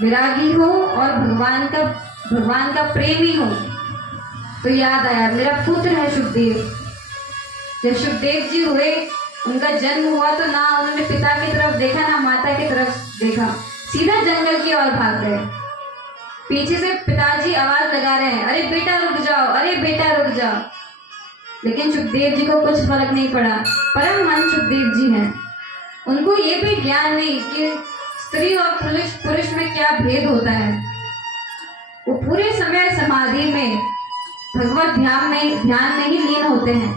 विरागी हो और भगवान का प्रेमी हो। तो याद आया मेरा पुत्र है शुकदेव। जब शुकदेव जी हुए, उनका जन्म हुआ तो ना उन्होंने पिता की तरफ देखा ना माता की तरफ देखा, सीधा जंगल की ओर भाग गए। पीछे से पिताजी आवाज लगा रहे हैं, अरे बेटा रुक जाओ, अरे बेटा रुक जाओ। लेकिन सुखदेव जी को कुछ फर्क नहीं पड़ा। परम हंस सुखदेव जी हैं, उनको ये भी ज्ञान नहीं कि स्त्री और पुरुष में क्या भेद होता है। वो पूरे समय समाधि में भगवत ध्यान में ही लीन होते हैं।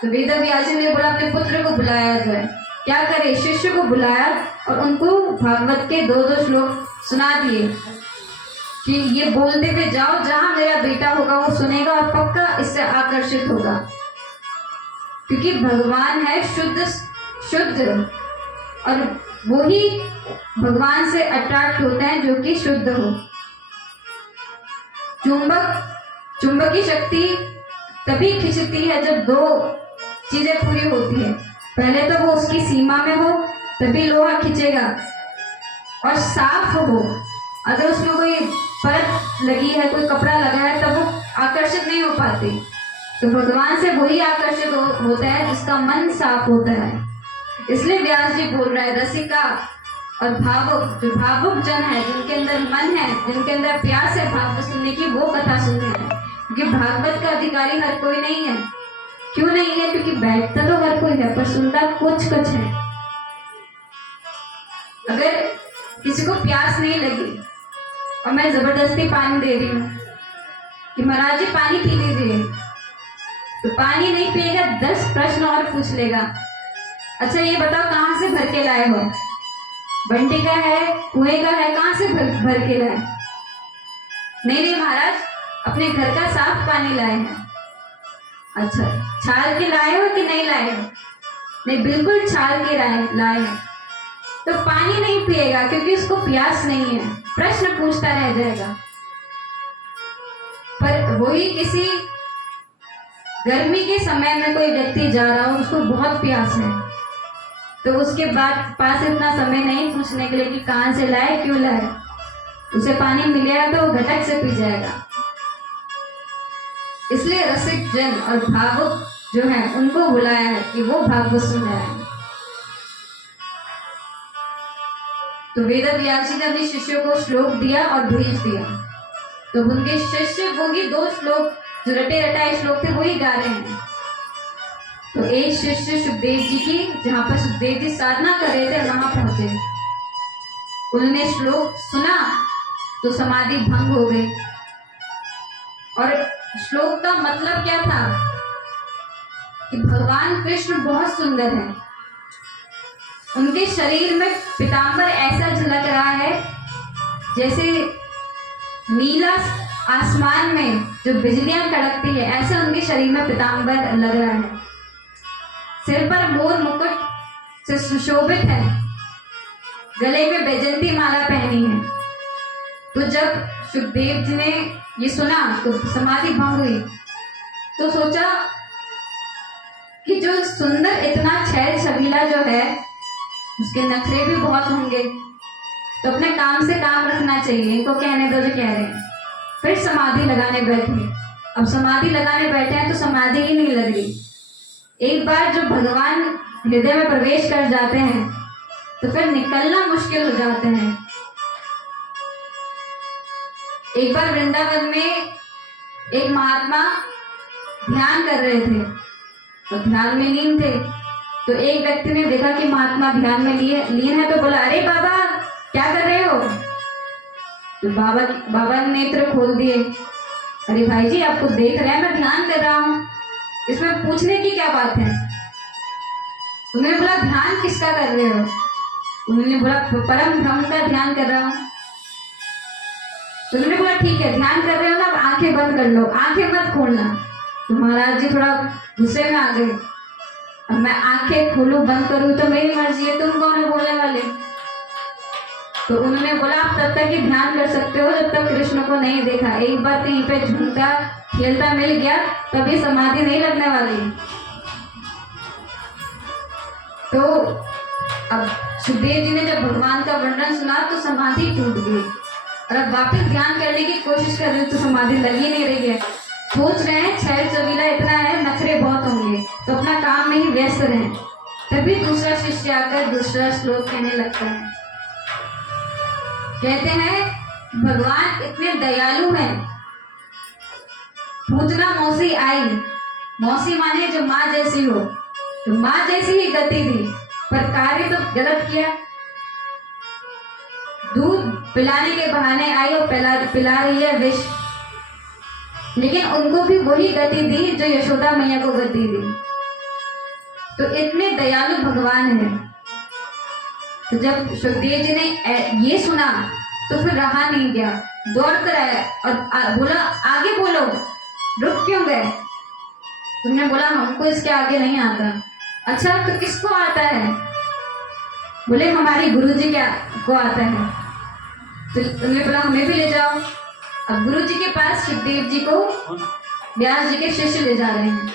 तो वेद व्यास जी ने बोला अपने पुत्र को बुलाया जाए। क्या करे, शिष्य को बुलाया और उनको भागवत के दो श्लोक सुना दिए कि ये बोलते हुए जाओ, जहां मेरा बेटा होगा वो सुनेगा और पक्का इससे आकर्षित होगा, क्योंकि भगवान है शुद्ध और वो ही भगवान से अट्रैक्ट होते हैं जो कि शुद्ध हो। चुंबक की शक्ति तभी खिंचती है जब दो चीजें पूरी होती है। पहले तो वो उसकी सीमा में हो, तभी लोहा खिंचेगा और साफ हो। अगर उसमें कोई परत लगी है, कोई कपड़ा लगा है, तब वो आकर्षित नहीं हो पाती। तो भगवान से वही आकर्षित होता है जिसका मन साफ होता है। इसलिए व्यास जी बोल रहे हैं, रसिका और भावुक, जो भावुक जन है, जिनके अंदर मन है, जिनके अंदर प्यास है भागवत सुनने की, वो कथा सुनने हैं। क्योंकि भागवत का अधिकारी हर कोई नहीं है। क्यों नहीं है? क्योंकि बैठता तो हर कोई है, पर सुनता कुछ है। अगर किसी को प्यास नहीं लगी और मैं जबरदस्ती पानी दे रही हूँ कि महाराज जी पानी पी लीजिए, तो पानी नहीं पिएगा, 10 प्रश्न और पूछ लेगा। अच्छा ये बताओ कहाँ से भर के लाए हो? बंटी का है, कुएं का है, कहाँ से भर के लाए? नहीं महाराज, अपने घर का साफ पानी लाए हैं। अच्छा, छाल के लाए हो कि नहीं लाए हो? नहीं, बिल्कुल छाल के लाए हैं। तो पानी नहीं पिएगा क्योंकि उसको प्यास नहीं है, प्रश्न पूछता रह जाएगा। पर वही किसी गर्मी के समय में कोई व्यक्ति जा रहा हो, उसको बहुत प्यास है, तो उसके बाद पास इतना समय नहीं पूछने के लिए कि कहां से लाए, क्यों लाए। उसे पानी मिलेगा तो वो घटक से पी जाएगा। इसलिए रसिक जन और भावुक जो है उनको बुलाया है कि वो भागवत सुन रहे हैं। तो वेद व्यास जी ने अपने शिष्यों को श्लोक दिया और भेज दिया। तो उनके शिष्य वही 2 श्लोक जो रटे रटाए श्लोक थे वही गा रहे हैं। तो एक शिष्य सुखदेव जी की, जहां पर सुखदेव जी साधना कर रहे थे, वहां पहुंचे। उन्होंने श्लोक सुना तो समाधि भंग हो गई। और श्लोक का मतलब क्या था कि भगवान कृष्ण बहुत सुंदर है। उनके शरीर में पीतांबर ऐसा झलक रहा है जैसे नीला आसमान में जो बिजलियां कड़कती है, ऐसा उनके शरीर में पीतांबर लग रहा है। सिर पर मोर मुकुट से सुशोभित है, गले में बैजंती माला पहनी है। तो जब सुखदेव जी ने ये सुना तो समाधि भंग हुई। तो सोचा कि जो सुंदर इतना छैल छबीला जो है, उसके नखरे भी बहुत होंगे, तो अपने काम से काम रखना चाहिए, इनको कहने दो जो कह रहे हैं। फिर समाधि लगाने बैठे। अब समाधि लगाने बैठे हैं तो समाधि ही नहीं लग रही। एक बार जो भगवान हृदय में प्रवेश कर जाते हैं तो फिर निकलना मुश्किल हो जाते हैं। एक बार वृंदावन में एक महात्मा ध्यान कर रहे थे, तो ध्यान में लीन थे। तो एक व्यक्ति ने देखा कि महात्मा ध्यान में लीन है, तो बोला, अरे बाबा क्या कर रहे हो? तो बाबा ने नेत्र खोल दिए। अरे भाई जी, आपको देख रहे हैं, मैं ध्यान कर रहा हूँ, इसमें पूछने की क्या बात है? उन्होंने बोला, ध्यान किसका कर रहे हो? उन्होंने बोला, परम ब्रह्म का ध्यान कर रहा हूँ। तो उन्होंने बोला, ठीक है, ध्यान कर रहे हो ना, अब आंखें बंद कर लो, आंखें मत खोलना। तो महाराज जी थोड़ा गुस्से में आ गए। अब मैं आंखें खोलूं बंद करूं तो मेरी मर्जी है, तुम कौन हो बोलने वाले? तो उन्होंने बोला, आप तब तक ही ध्यान कर सकते हो जब तक कृष्ण को नहीं देखा। एक बार कहीं पे झूमता खेलता मिल गया, तभी समाधि नहीं लगने वाली। तो अब सुखदेव जी ने जब भगवान का वर्णन सुना तो समाधि लिए और अब वापस ध्यान करने की कोशिश कर रहे हो तो समाधि लग ही नहीं रही है। सोच रहे हैं छैल चबीला इतना है, नखरे बहुत होंगे, तो अपना काम में ही व्यस्त रहें। तभी दूसरा शिष्य आकर दूसरा श्लोक कहने लगता है। कहते हैं भगवान इतने दयालु हैं। पूजना मौसी आई, मौसी माने जो माँ जैसी हो, तो माँ जैसी ही गति दी, पर कार्य तो गलत किया। दूध पिलाने के बहाने आई और पिला रही है विष, लेकिन उनको भी वही गति दी जो यशोदा मैया को गति दी। तो इतने दयालु भगवान है। तो जब सुखदेव जी ने ये सुना तो फिर रहा नहीं गया, दौड़ कर आया और बोला आगे बोलो, रुक क्यों गए? तुमने बोला हमको इसके आगे नहीं आता। अच्छा तो किसको आता है? बोले हमारे गुरुजी को आता है। तो तुमने बोला हमें भी ले जाओ। अब गुरुजी के पास सुखदेव जी को व्यास जी के शिष्य ले जा रहे हैं।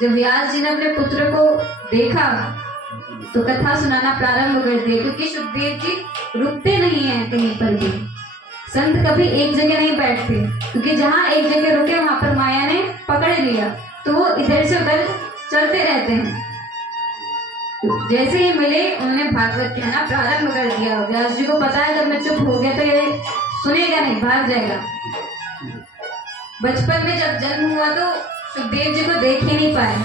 जब व्यास जी ने अपने पुत्र को देखा तो कथा सुनाना प्रारंभ कर दिया, क्योंकि सुखदेव जी रुकते नहीं हैं कहीं पर भी। संत कभी एक जगह नहीं बैठते, क्योंकि जहाँ एक जगह रुके वहां पर माया ने पकड़ लिया तो वो इधर से उधर चलते रहते हैं। तो जैसे ही मिले उन्होंने भागवत कहना प्रारंभ कर दिया। व्यास जी को पता है अगर मैं चुप हो गया तो ये सुनेगा नहीं, भाग जाएगा। बचपन में जब जन्म हुआ तो सुखदेव जी को देख ही नहीं पाए,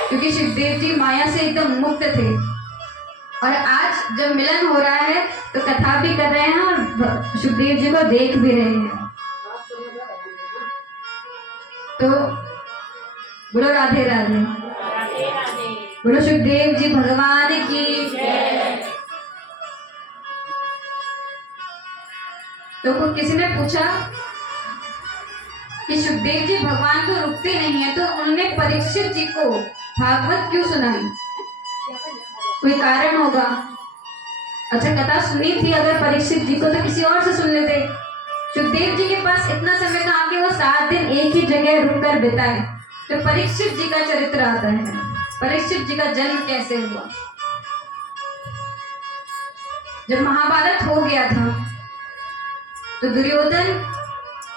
क्योंकि सुखदेव जी माया से एकदम मुक्त थे। और आज जब मिलन हो रहा है तो कथा भी कर रहे हैं और सुखदेव जी को देख भी रहे हैं। तो बोलो राधे राधे, बोलो सुखदेव जी भगवान की जय। तो किसी ने पूछा कि सुखदेव जी भगवान तो रुकते नहीं है, तो उन्होंने परीक्षित जी को भागवत क्यों सुनाई? कोई कारण होगा। अच्छा कथा सुनी थी अगर परीक्षित जी को तो किसी और से सुन लेते। सुखदेव जी के पास इतना समय था कि वो 7 दिन एक ही जगह रुककर बिताए। तो परीक्षित जी का चरित्र आता है, परीक्षित जी का जन्म कैसे हुआ। जब महाभारत हो गया था तो दुर्योधन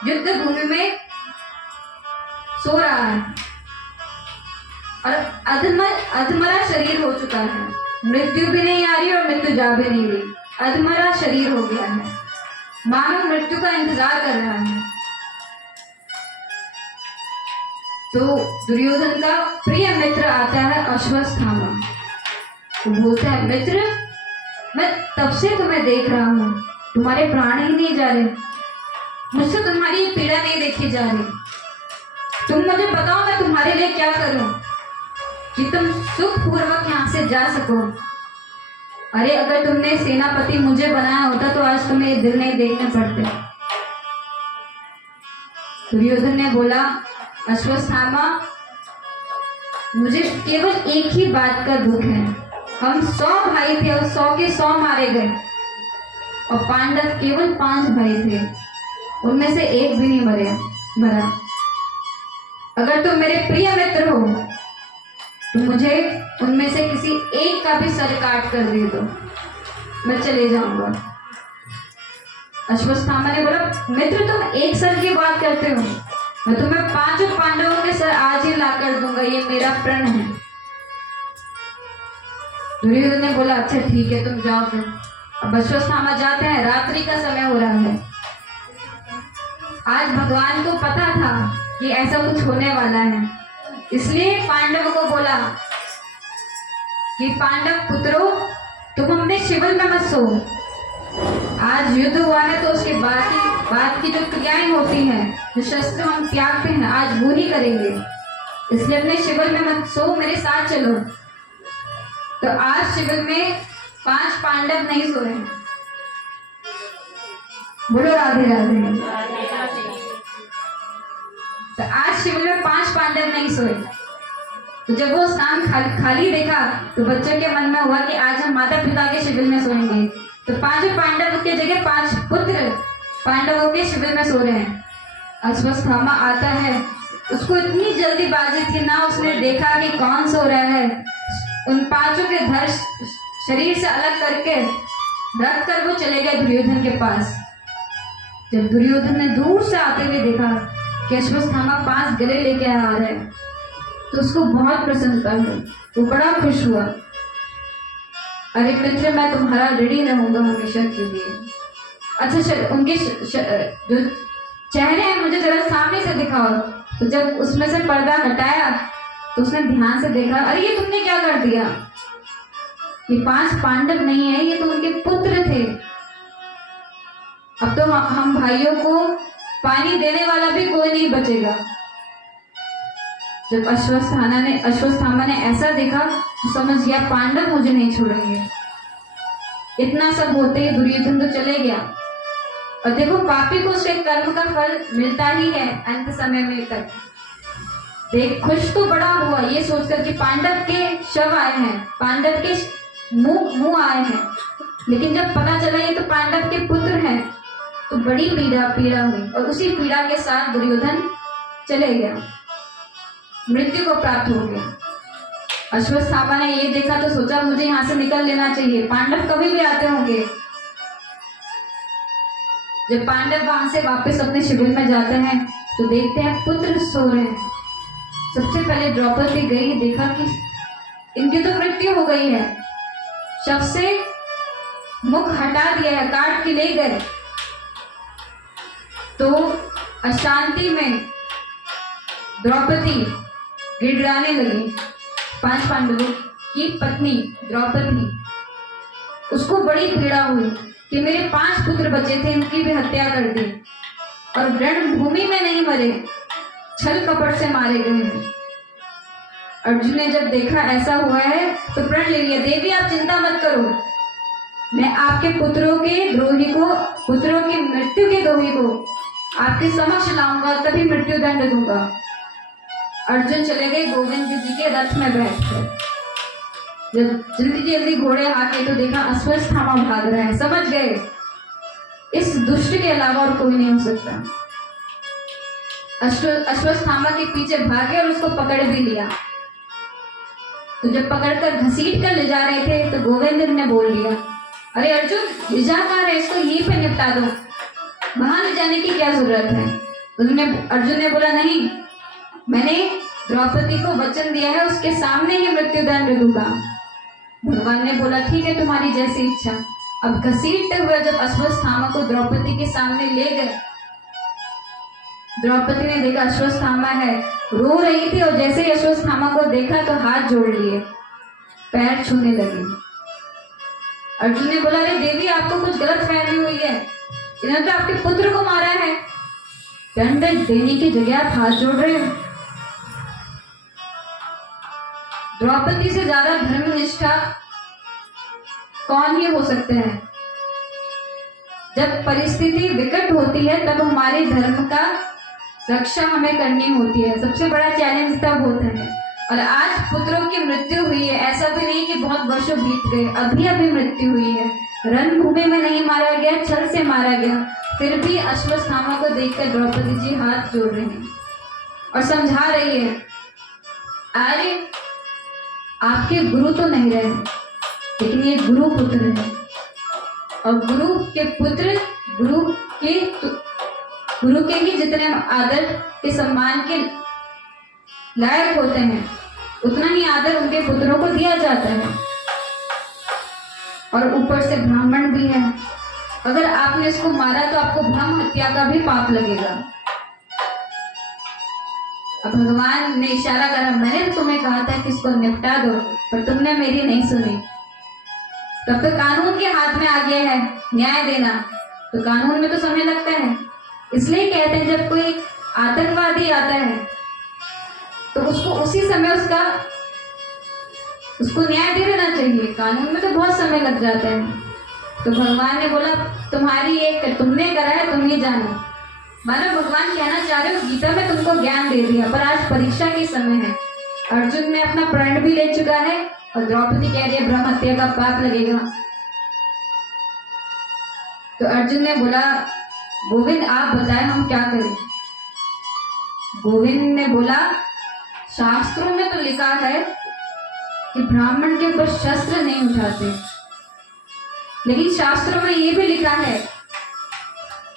युद्ध भूमि में सो रहा है और अधमरा शरीर हो चुका है। मृत्यु भी नहीं आ रही और मृत्यु जा भी नहीं रही, अधमरा शरीर हो गया है, मानो मृत्यु का इंतजार कर रहा है। तो दुर्योधन का प्रिय मित्र आता है अश्वत्थामा। तो बोलता है मित्र मैं तब से तुम्हें देख रहा हूँ, तुम्हारे प्राण ही नहीं जा रहे, मुझसे तुम्हारी पीड़ा नहीं देखी जा रही। तुम मुझे बताओ मैं तुम्हारे लिए क्या करूं कि तुम सुखपूर्वक यहाँ से जा सको। अरे अगर तुमने सेनापति मुझे बनाया होता तो आज तुम्हें ये दिन नहीं देखने पड़ते। दुर्योधन ने बोला अश्वत्थामा मुझे केवल एक ही बात का दुख है, हम 100 भाई थे और 100 के 100 मारे गए और पांडव केवल 5 भाई थे, उनमें से एक भी नहीं मरा। अगर तुम मेरे प्रिय मित्र हो तो मुझे उनमें से किसी एक का भी सर काट कर दे दो, मैं चले जाऊंगा। अश्वत्थामा ने बोला मित्र तुम एक सर की बात करते हो, मैं तुम्हें 5 पांडवों के सर आज ही ला कर दूंगा, ये मेरा प्रण है। दुर्योधन ने बोला अच्छा ठीक है तुम जाओ फिर। अब अश्वत्थामा जाते हैं, रात्रि का समय हो रहा है। आज भगवान को पता था कि ऐसा कुछ होने वाला है, इसलिए पांडव को बोला कि पांडव पुत्रों तुम अपने शिविर में मत सो, आज युद्ध हुआ है तो उसके बाद की जो क्रियाएं होती हैं, जो शस्त्र हम त्यागते हैं आज वो नहीं करेंगे, इसलिए अपने शिविर में मत सो, मेरे साथ चलो। तो आज शिविर में 5 पांडव नहीं सो रहे। बोलो राधे राधे। तो आज शिविर में 5 पांडव नहीं सोए। तो जब वो स्थान खाली देखा तो बच्चों के मन में हुआ कि आज हम माता पिता के शिविर में सोएंगे। तो 5 पांडव के जगह 5 पुत्र पांडवों के शिविर में सो रहे हैं। अश्वत्थामा आता है, उसको इतनी जल्दीबाजी थी ना, उसने देखा कि कौन सो रहा है, उन 5 के धड़ शरीर से अलग करके रख कर वो चले गए दुर्योधन के पास। जब दुर्योधन ने दूर से आते हुए देखा कि अश्वत्थामा पास गले लेके आ रहा है तो उसको बहुत प्रसन्नता हुई, वो बड़ा खुश हुआ। अरे मित्र, मैं तुम्हारा ऋणी रहूंगा हमेशा के लिए। अच्छा चल, उनके जो चेहरे हैं मुझे जरा सामने से दिखाओ। तो जब उसमें से पर्दा हटाया तो उसने ध्यान से देखा, अरे ये तुमने क्या कर दिया? ये 5 पांडव नहीं है, ये तो उनके पुत्र थे। अब तो हम भाइयों को पानी देने वाला भी कोई नहीं बचेगा। जब अश्वत्थामा ने ऐसा देखा तो समझ गया पांडव मुझे नहीं छोड़ेंगे। इतना सब होते ही दुर्योधन तो चले गया। और देखो, पापी को उसके कर्म का फल मिलता ही है अंत समय में तक। देख, खुश तो बड़ा हुआ ये सोचकर कि पांडव के शव आए हैं, पांडव के मुंह आए हैं। लेकिन जब पता चला ये तो पांडव के पुत्र हैं तो बड़ी पीड़ा हुई। और उसी पीड़ा के साथ दुर्योधन चले गया, मृत्यु को प्राप्त हो गया। अश्वत्थामा ने ये देखा तो सोचा मुझे यहाँ से निकल लेना चाहिए, पांडव कभी भी आते होंगे। जब पांडव वहां से वापस अपने शिविर में जाते हैं तो देखते हैं पुत्र सो रहे हैं। सबसे पहले द्रौपदी गई, देखा कि इनकी तो मृत्यु हो गई है। शव से मुख हटा दिया है, काट के ले गए। तो अशांति में द्रौपदी गिड़गिड़ाने लगी। 5 पांडवों की पत्नी द्रौपदी, उसको बड़ी पीड़ा हुई कि मेरे 5 पुत्र बचे थे, इनकी भी हत्या कर दी और रणभूमि में नहीं मरे, छल कपट से मारे गए हैं। अर्जुन ने जब देखा ऐसा हुआ है तो प्रण ले लिया, देवी आप चिंता मत करो, मैं आपके पुत्रों की मृत्यु के द्रोही को आपके समक्ष लाऊंगा, तभी मृत्यु दंड दूंगा। अर्जुन चले गए गोविंद जी के रथ में बैठकर। जब जल्दी जल्दी घोड़े आके तो देखा अश्वत्थामा भाग रहे हैं। समझ गए इस दुष्ट के अलावा और कोई नहीं हो सकता। अश्वत्थामा के पीछे भागे और उसको पकड़ भी लिया। तो जब पकड़कर घसीट कर ले जा रहे थे तो गोविंद ने बोल दिया, अरे अर्जुन, ले जा कहाँ रहे, इसको यहीं पे निपटा दो, वहां ले जाने की क्या जरूरत है? अर्जुन ने बोला, नहीं, मैंने द्रौपदी को वचन दिया है, उसके सामने ही मृत्यु दंड दूंगा। भगवान ने बोला, ठीक है, तुम्हारी जैसी इच्छा। अब घसीटते हुए जब अश्वत्थामा को द्रौपदी के सामने ले गए, द्रौपदी ने देखा अश्वत्थामा है, रो रही थी। और जैसे ही अश्वत्थामा को देखा तो हाथ जोड़ लिए, पैर छूने लगी। अर्जुन ने बोला, अरे देवी, आपको कुछ गलत फहमी हुई है, इन्होंने तो आपके पुत्र को मारा है, दंड देने की जगह आप हाथ जोड़ रहे हो। द्रौपदी से ज्यादा धर्मनिष्ठा कौन ही हो सकते हैं? जब परिस्थिति विकट होती है तब हमारे धर्म का रक्षा हमें करनी होती है। सबसे बड़ा चैलेंज तब होता है। और आज पुत्रों की मृत्यु हुई है, ऐसा भी नहीं कि बहुत वर्षों बीत गए, अभी अभी मृत्यु हुई है। रणभूमि में नहीं मारा गया, छल से मारा गया। फिर भी अश्वत्थामा को देखकर द्रौपदी जी हाथ जोड़ रही हैं और समझा रही है, अरे आपके गुरु तो नहीं रहे, लेकिन ये गुरु पुत्र है। और गुरु के पुत्र गुरु के ही जितने आदर के सम्मान के लायक होते हैं, उतना ही आदर उनके पुत्रों को दिया जाता है। और ऊपर से ब्राह्मण भी है, अगर आपने इसको मारा तो आपको ब्रह्म हत्या का भी पाप लगेगा। अब भगवान ने इशारा करा, मैंने तुम्हें कहा था कि इसको निपटा दो, पर तुमने मेरी नहीं सुनी। तब तो कानून के हाथ में आ गया है न्याय देना, तो कानून में तो समय लगता है। इसलिए कहते हैं जब कोई आतंकवादी आता है तो उसको उसी समय उसको न्याय दे देना चाहिए, कानून में तो बहुत समय लग जाता है। तो भगवान ने बोला, तुम्हारी एक तुमने करा है, तुम ही जानो। मानो भगवान कहना चाह रहे हो, गीता में तुमको ज्ञान दे दिया, पर आज परीक्षा के समय है। अर्जुन ने अपना प्रण भी ले चुका है और द्रौपदी कह रही है ब्रह्म हत्या का पाप लगेगा। तो अर्जुन ने बोला, गोविंद आप बताएं हम क्या करें? गोविंद ने बोला, शास्त्रों में तो लिखा है कि ब्राह्मण के ऊपर शस्त्र नहीं उठाते, लेकिन शास्त्रों में ये भी लिखा है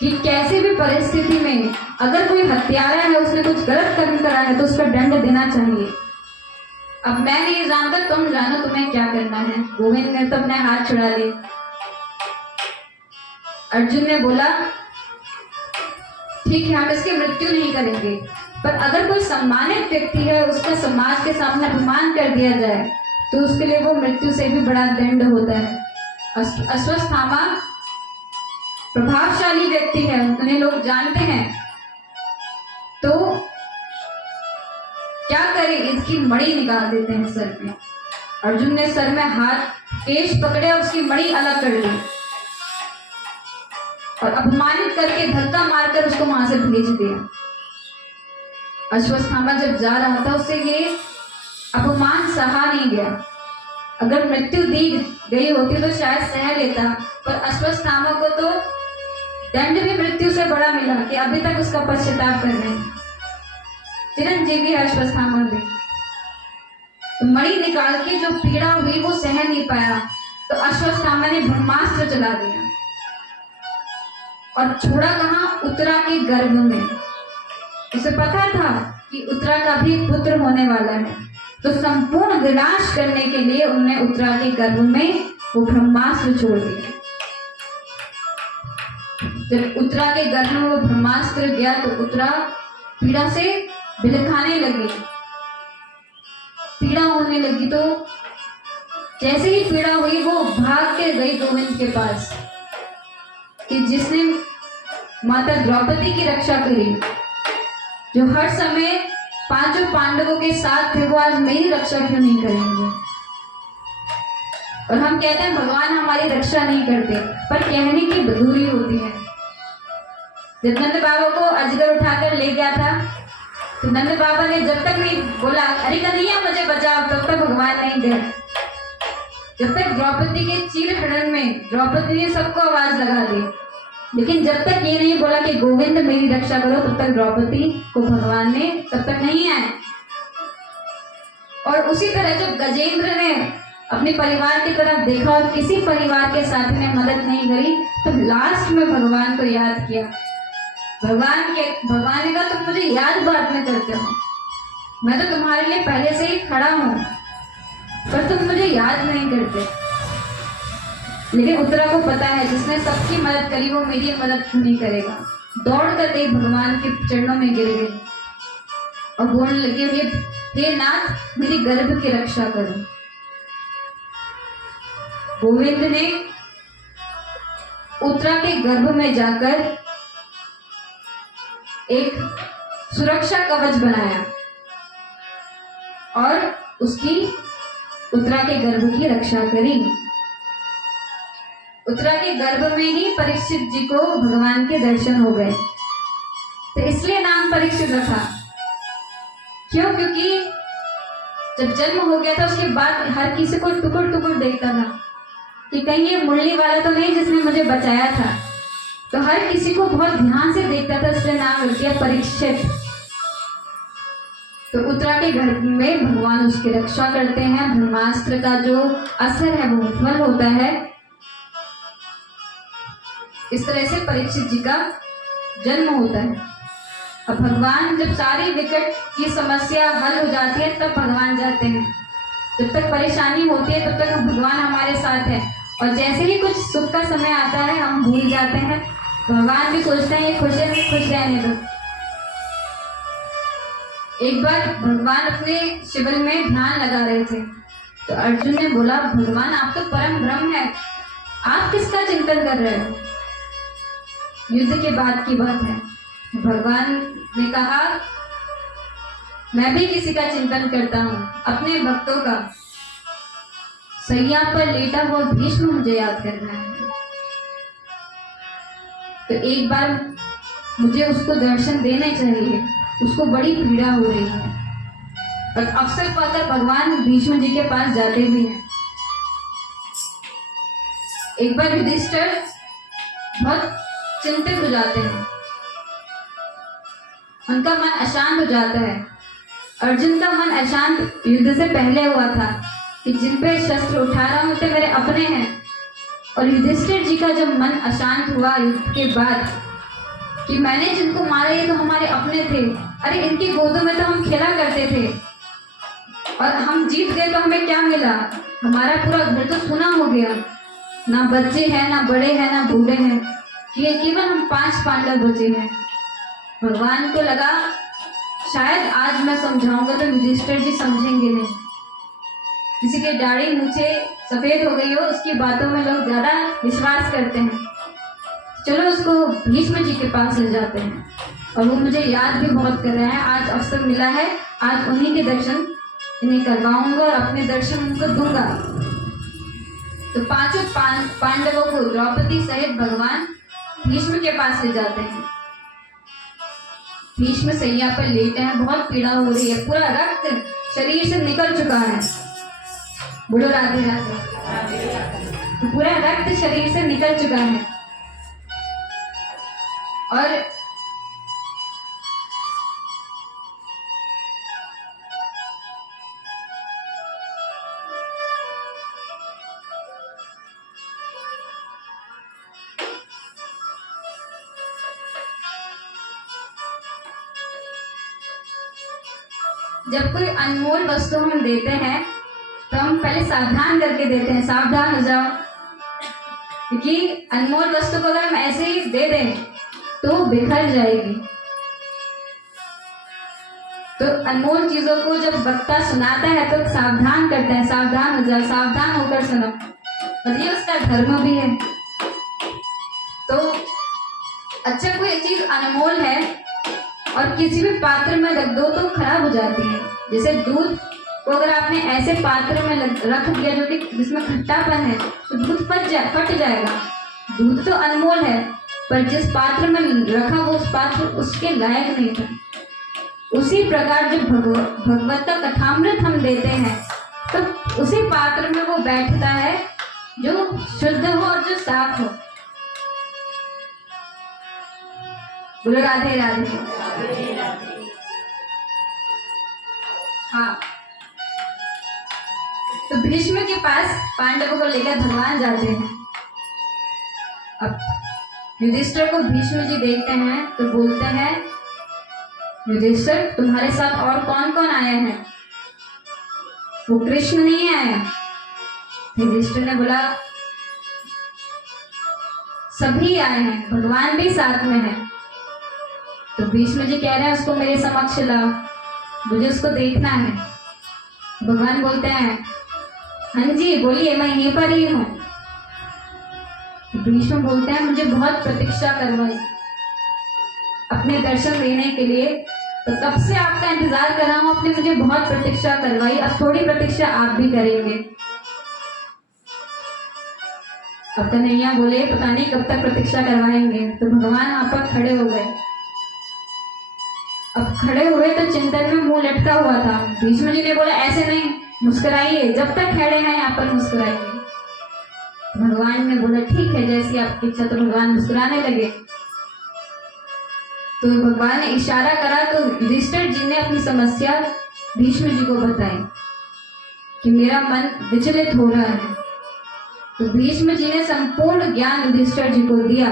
कि कैसे भी परिस्थिति में अगर कोई हत्यारा है, उसने कुछ गलत कर्म करा है तो उसका दंड देना चाहिए। अब मैं नहीं जानता, तुम जानो तुम्हें क्या करना है। गोविंद ने तो अपने हाथ छुड़ा लिए। अर्जुन ने बोला ठीक है, हम इसकी मृत्यु नहीं करेंगे, पर अगर कोई सम्मानित व्यक्ति है, उसका समाज के सामने अपमान कर दिया जाए तो उसके लिए वो मृत्यु से भी बड़ा दंड होता है। अश्वत्थामा प्रभावशाली व्यक्ति है, उन्हें लोग जानते हैं, तो क्या करें, इसकी मणि निकाल देते हैं सर में। अर्जुन ने सर में हाथ केश पकड़े और उसकी मणि अलग कर ली और अपमानित करके धक्का मारकर उसको वहां से भेज दिया। अश्वत्थामा जब जा रहा था, उससे ये अपमान सहा नहीं गया। अगर मृत्यु दी गई होती तो शायद सह लेता, पर अश्वत्थामा को तो दंड भी मृत्यु से बड़ा मिला कि अभी तक उसका पश्चाताप कर रहे हैं। चिरंजीवी है अश्वत्थामा भी। तो मणि निकाल के जो पीड़ा हुई वो सह नहीं पाया, तो अश्वत्थामा ने ब्रह्मास्त्र चला दिया और छोड़ा कहाँ, उत्तरा के गर्भ में। उसे पता था कि उत्तरा का भी पुत्र होने वाला है, तो संपूर्ण विनाश करने के लिए उन्होंने उत्तरा के गर्भ में वो ब्रह्मास्त्र छोड़ दिया। जब उत्तरा के गर्भ में वो ब्रह्मास्त्र गया तो उत्तरा पीड़ा से बिलखाने लगी, पीड़ा होने लगी। तो जैसे ही पीड़ा हुई वो भाग के गई गोविंद के पास कि जिसने माता द्रौपदी की रक्षा करी, जो हर समय पांचों पांडवों के साथ थे, वो आज मेरी रक्षा क्यों नहीं करेंगे। और हम कहते हैं भगवान हमारी रक्षा नहीं करते, पर कहने की बदूरी होती है। जब नंद बाबा को अजगर उठाकर ले गया था तो नंद बाबा ने जब तक नहीं बोला अरे कन्हैया मुझे बचाओ, तब तक भगवान नहीं गए। जब तक द्रौपदी के चीर हरण में द्रौपदी ने सबको आवाज लगा दी, लेकिन जब तक ये नहीं बोला कि गोविंद मेरी रक्षा करो, तब तक द्रौपदी को भगवान ने तब तक नहीं आए। और उसी तरह जब गजेंद्र ने अपने परिवार की तरफ देखा और किसी परिवार के साथी ने मदद नहीं करी, तो लास्ट में भगवान को याद किया। भगवान ने कहा तुम मुझे याद बाद में करते हो, मैं तो तुम्हारे लिए पहले से ही खड़ा हूं, पर तुम मुझे याद नहीं करते। लेकिन उत्तरा को पता है जिसने सबकी मदद करी वो मेरी मदद क्यों नहीं करेगा। दौड़ कर गई भगवान के चरणों में गिर गई और बोलने लगी हे नाथ मेरी गर्भ की रक्षा करो। गोविंद ने उत्तरा के गर्भ में जाकर एक सुरक्षा कवच बनाया और उसकी उत्तरा के गर्भ की रक्षा करी। उत्तरा के गर्भ में ही परीक्षित जी को भगवान के दर्शन हो गए, तो इसलिए नाम परीक्षित रखा। क्यों? क्योंकि जब जन्म हो गया था उसके बाद हर किसी को टुकुर टुकुर देखता था कि कहीं ये मुरली वाला तो नहीं जिसने मुझे बचाया था, तो हर किसी को बहुत ध्यान से देखता था, इसलिए नाम रख दिया परीक्षित। तो उत्तरा के गर्भ में भगवान उसकी रक्षा करते हैं, ब्रह्मास्त्र का जो असर है वो विफल होता है। इस तरह से परीक्षित जी का जन्म होता है। अब भगवान जब सारी विकट की समस्या हल हो जाती है तब भगवान जाते हैं। जब तक परेशानी होती है तब तक भगवान हमारे साथ है, और जैसे ही कुछ सुख का समय आता है हम भूल जाते हैं। भगवान भी सोचते हैं ये खुश है, खुश रहने दो। एक बार भगवान अपने शिविर में ध्यान लगा रहे थे, तो अर्जुन ने बोला भगवान आप तो परम ब्रह्म है, आप किसका चिंतन कर रहे हो। युद्ध के बाद की बात है। भगवान ने कहा मैं भी किसी का चिंतन करता हूँ, अपने भक्तों का। सैया पर लेटा हुआ भीष्म मुझे याद करना है, तो एक बार मुझे उसको दर्शन देने चाहिए, उसको बड़ी पीड़ा हो रही है। और अवसर पाकर भगवान भीष्म जी के पास जाते भी हैं। एक बार युधिष्ठिर बहुत चिंतित हो जाते हैं, उनका मन अशांत हो जाता है। अर्जुन का मन अशांत युद्ध से पहले हुआ था कि जिन पे शस्त्र उठा रहा हूं ते मेरे अपने हैं, और युधिष्ठिर जी का जब मन अशांत हुआ युद्ध के बाद कि मैंने जिनको मारा ये तो हमारे अपने थे, अरे इनकी गोदों में तो हम खेला करते थे और हम जीत गए तो हमें क्या मिला, हमारा पूरा घर तो सूना हो गया, ना बच्चे हैं ना बड़े हैं ना बूढ़े हैं, ये केवल हम 5 पांडव बचे हैं। भगवान को लगा शायद आज मैं समझाऊंगा तो युधिष्ठिर जी समझेंगे नहीं, किसी के दाढ़ी मूछे सफेद हो गई हो उसकी बातों में लोग ज्यादा विश्वास करते हैं, चलो उसको भीष्म जी के पास ले जाते हैं। और वो मुझे याद भी बहुत कर रहे हैं, आज अवसर मिला है, आज उन्हीं के दर्शन इन्हें करवाऊंगा और अपने दर्शन उनको दूंगा। तो पांचों पांडवों को द्रौपदी सहित भगवान भीष्म के पास ले जाते हैं। भीष्म सैया पर लेटे हैं, बहुत पीड़ा हो रही है, पूरा रक्त शरीर से निकल चुका है, बोलो राधे राधे। तो पूरा रक्त शरीर से निकल चुका है और जब कोई अनमोल वस्तु हम देते हैं तो हम पहले सावधान करके देते हैं, सावधान हो जाओ, क्योंकि अनमोल वस्तु को अगर हम ऐसे ही दे दें तो बिखर जाएगी। तो अनमोल चीजों को जब वक्ता सुनाता है तो सावधान करते हैं, सावधान हो जाओ, सावधान होकर सुनो, और ये उसका धर्म भी है। तो अच्छा कोई चीज अनमोल है और किसी भी पात्र में रख दो तो खराब हो जाती है, जैसे दूध को अगर आपने ऐसे पात्र में रख दिया जो कि जिसमें खट्टापन है तो दूध फट जाएगा। दूध तो अनमोल है पर जिस पात्र में रखा वो उस पात्र उसके लायक नहीं था। उसी प्रकार जब भगवत का कथामृत हम देते हैं तो उसी पात्र में वो बैठता है जो शुद्ध हो और जो साफ हो। बोलो राधे राधे। हाँ, तो भीष्म के पास पांडवों को लेकर भगवान जाते हैं। अब युधिष्ठिर को भीष्म जी देखते हैं तो बोलते हैं, युधिष्ठिर तुम्हारे साथ और कौन कौन आए हैं? वो कृष्ण नहीं आया। युधिष्ठिर ने बोला सभी आए हैं, भगवान भी साथ में है। तो भीष्म जी कह रहे हैं उसको मेरे समक्ष लाओ, मुझे उसको देखना है। भगवान बोलते हैं हाँ जी बोलिए मैं यहीं पर ही हूँ। भीष्म बोलते हैं मुझे बहुत प्रतीक्षा करवाई अपने दर्शन लेने के लिए, तो तब से आपका इंतजार कर रहा हूँ, आपने मुझे बहुत प्रतीक्षा करवाई, अब थोड़ी प्रतीक्षा आप भी करेंगे। अब कन्हैया बोले पता नहीं कब तक प्रतीक्षा करवाएंगे। तो भगवान वहां पर खड़े हो गए। अब खड़े हुए तो चिंतन में मुंह लटका हुआ था। भीष्म जी ने बोला ऐसे नहीं, मुस्कुराइए, जब तक खड़े हैं यहाँ पर मुस्कुराइए। भगवान ने बोला ठीक है जैसी आपकी इच्छा। तो भगवान मुस्कुराने लगे। तो भगवान ने इशारा करा तो युधिष्ठिर जी ने अपनी समस्या भीष्म जी को बताई कि मेरा मन विचलित हो रहा है। तो भीष्म जी ने संपूर्ण ज्ञान युधिष्ठिर जी को दिया।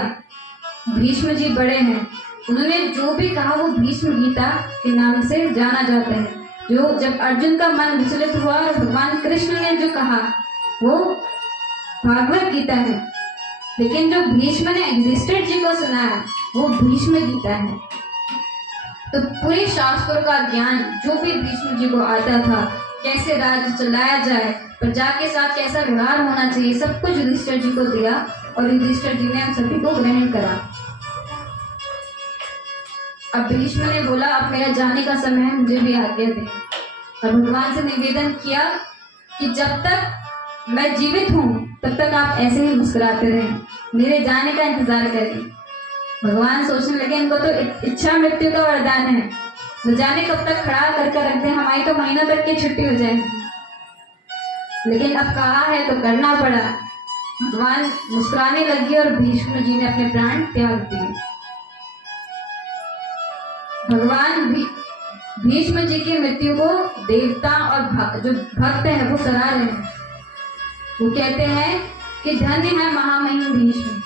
भीष्म जी बड़े हैं, उन्होंने जो भी कहा वो भीष्म गीता के नाम से जाना जाता है। जो जब अर्जुन का मन विचलित हुआ और भगवान कृष्ण ने जो कहा वो भागवत गीता है, लेकिन जो भीष्म ने युधिष्ठिर जी को सुनाया वो भीष्म गीता है। तो पूरे शास्त्रों का ज्ञान जो भी भीष्म जी को आता था, कैसे राज्य चलाया जाए, प्रजा के साथ कैसा व्यवहार होना चाहिए, सब कुछ युधिष्ठिर जी को दिया और युधिष्ठिर जी ने हम सभी को ग्रहण करा। अब भीष्म ने बोला अब मेरा जाने का समय है, मुझे भी आज्ञा दें। और भगवान से निवेदन किया कि जब तक मैं जीवित हूँ तब तक आप ऐसे ही मुस्कुराते रहें, मेरे जाने का इंतजार करें। भगवान सोचने लगे इनको तो इच्छा मृत्यु का वरदान है, न जाने कब तक खड़ा करके रख दें, हमारी तो महीनों तक की छुट्टी हो जाएगी। लेकिन अब कहा है तो करना पड़ा। भगवान मुस्कुराने लगे और भीष्म जी ने अपने प्राण त्याग दिए। भगवान भीष्म जी की मृत्यु को देवता और जो भक्त है वो सराह रहे हैं। वो कहते हैं कि धन्य है महामहिम भीष्म।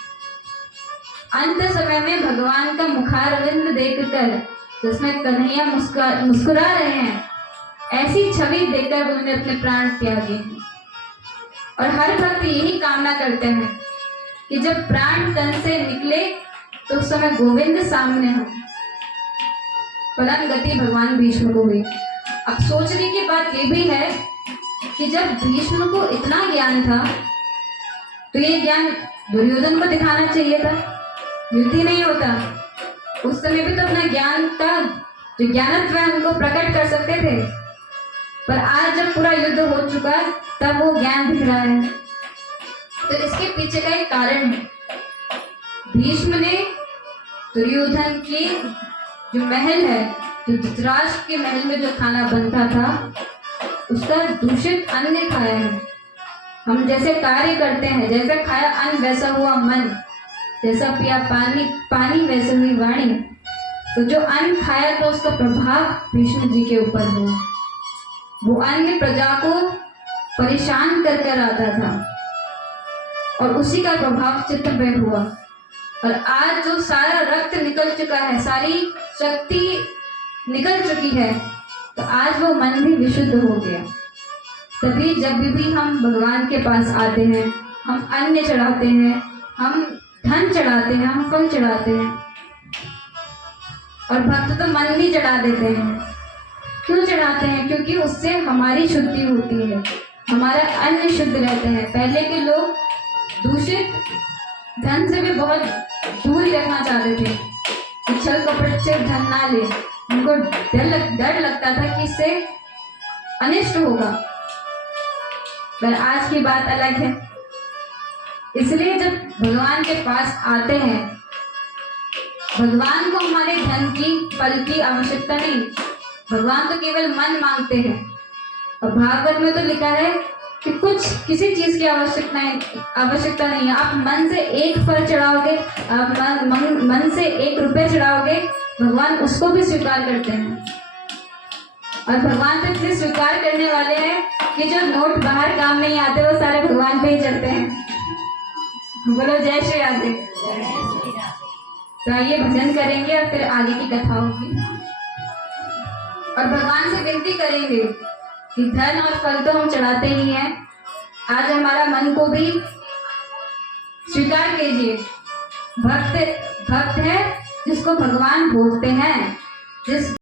अंत समय में भगवान का मुखारविंद देखकर, जिसमें कन्हैया मुस्कुरा रहे हैं, ऐसी छवि देखकर उन्होंने अपने प्राण त्यागे हैं। और हर भक्त यही कामना करते हैं कि जब प्राण तन से निकले तो उस समय गोविंद सामने हो। परम गति भगवान भीष्म को हुई। अब सोचने की बात ये भी है कि जब भीष्म को इतना ज्ञान था तो ये ज्ञान दुर्योधन को दिखाना चाहिए था, युद्ध ही नहीं होता। उस समय भी तो अपना ज्ञान का जो ज्ञानत्व है उनको प्रकट कर सकते थे, पर आज जब पूरा युद्ध हो चुका तब वो ज्ञान दिख रहा है। तो इसके पीछे का एक कारण है। भीष्म ने दुर्योधन की जो महल है, जो धृतराष्ट्र के महल में जो खाना बनता था उसका दूषित अन्न खाया है। हम जैसे कार्य करते हैं, जैसे खाया अन्न वैसा हुआ मन, जैसा पिया पानी वैसे हुई वाणी। तो जो अन्न खाया था उसका प्रभाव भीष्म जी के ऊपर हुआ। वो अन्न प्रजा को परेशान कर कर आता था और उसी का प्रभाव चित्त पे हुआ। और आज जो सारा रक्त निकल चुका है, सारी शक्ति निकल चुकी है, तो आज वो मन भी विशुद्ध हो गया। तभी जब भी हम भगवान के पास आते हैं, हम अन्न चढ़ाते हैं, हम धन चढ़ाते हैं, हम फल चढ़ाते हैं, और भक्त तो मन भी चढ़ा देते हैं। क्यों चढ़ाते हैं? क्योंकि उससे हमारी शुद्धि होती है, हमारा अन्न शुद्ध रहते हैं। पहले के लोग दूषित धन से भी बहुत दूर रखना चाहते थे कि छल कपट से धन ना ले। उनको डर लगता था कि इससे अनिष्ट होगा। पर आज की बात अलग है। इसलिए जब भगवान के पास आते हैं, भगवान को हमारे धन की फल की आवश्यकता नहीं, भगवान तो केवल मन मांगते हैं। और भागवत में तो लिखा है कि किसी चीज की आवश्यकता नहीं है। आप मन से एक फल चढ़ाओगे, आप मन से 1 रुपये चढ़ाओगे, भगवान उसको भी स्वीकार करते हैं। और भगवान तो इतने स्वीकार करने वाले हैं कि जो नोट बाहर काम नहीं आते वो सारे भगवान पे ही चढ़ते हैं। बोलो जय श्री राधे। तो आइए भजन करेंगे और फिर आगे की कथा होगी। और भगवान से विनती करेंगे कि धन और फल तो हम चढ़ाते ही हैं, आज हमारा मन को भी स्वीकार कीजिए। भक्त है जिसको भगवान भोगते हैं, जिस